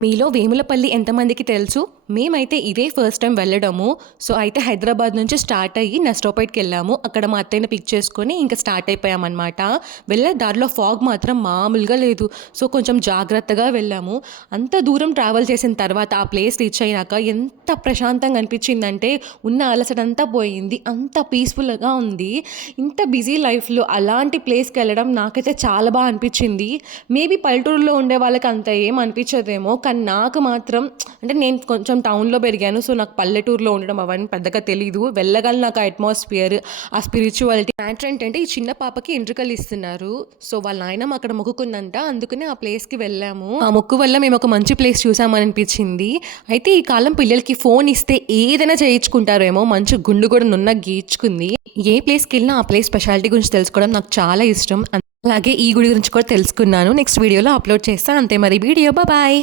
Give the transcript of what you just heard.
మీలో వేములపల్లి ఎంతమందికి తెలుసు? మేమైతే ఇదే ఫస్ట్ టైం వెళ్ళడము. సో, అయితే హైదరాబాద్ నుంచి స్టార్ట్ అయ్యి నర్సరావుపేటకెళ్ళాము. అక్కడ మా అత్తయ్యని పిక్ చేసుకొని ఇంక స్టార్ట్ అయిపోయామనమాట. వెళ్ళే దారిలో ఫాగ్ మాత్రం మామూలుగా లేదు. సో, కొంచెం జాగ్రత్తగా వెళ్ళాము. అంత దూరం ట్రావెల్ చేసిన తర్వాత ఆ ప్లేస్ రీచ్ అయినాక ఎంత ప్రశాంతంగా అనిపించిందంటే ఉన్న అలసటంతా పోయింది. అంత పీస్‌ఫుల్‌గా ఉంది. ఇంత బిజీ లైఫ్‌లో అలాంటి ప్లేస్‌కెళ్ళడం నాకైతే చాలా అనిపించింది. మేబీ పల్లెటూరులో ఉండే వాళ్ళకి అంత ఏం అనిపించదేమో. కానీ నాకు మాత్రం అంటే నేను కొంచెం టౌన్‌లో పెరిగాను. సో, నాకు పల్లెటూరులో ఉండడం అవన్నీ పెద్దగా తెలీదు. వెళ్ళగానే నాకు ఆ అట్మాస్ఫియర్, ఆ స్పిరిచ్యువాలిటీ మ్యాటర్ ఏంటంటే ఈ చిన్న పాపకి ఎంట్రుకలు ఇస్తున్నారు. సో, వాళ్ళ నాయనమ్మ అక్కడ మొక్కుకుందంట. అందుకనే ఆ ప్లేస్‌కి వెళ్ళాము. ఆ మొక్కు వల్ల మేము ఒక మంచి ప్లేస్ చూసామనిపించింది. అయితే ఈ కాలం పిల్లలకి ఫోన్ ఇస్తే ఏదైనా చేయించుకుంటారేమో. మంచి గుండు కూడా నున్నగా గీయించుకుంది. ఏ ప్లేస్‌కెళ్ళినా ఆ ప్లేస్ స్పెషాలిటీ గురించి తెలుసుకోవడం నాకు చాలా ఇష్టం. అలాగే ఈ గుడి గురించి కూడా తెలుసుకున్నాను. నెక్స్ట్ వీడియోలో అప్లోడ్ చేస్తా. అంతే మరి వీడియో. బాయ్.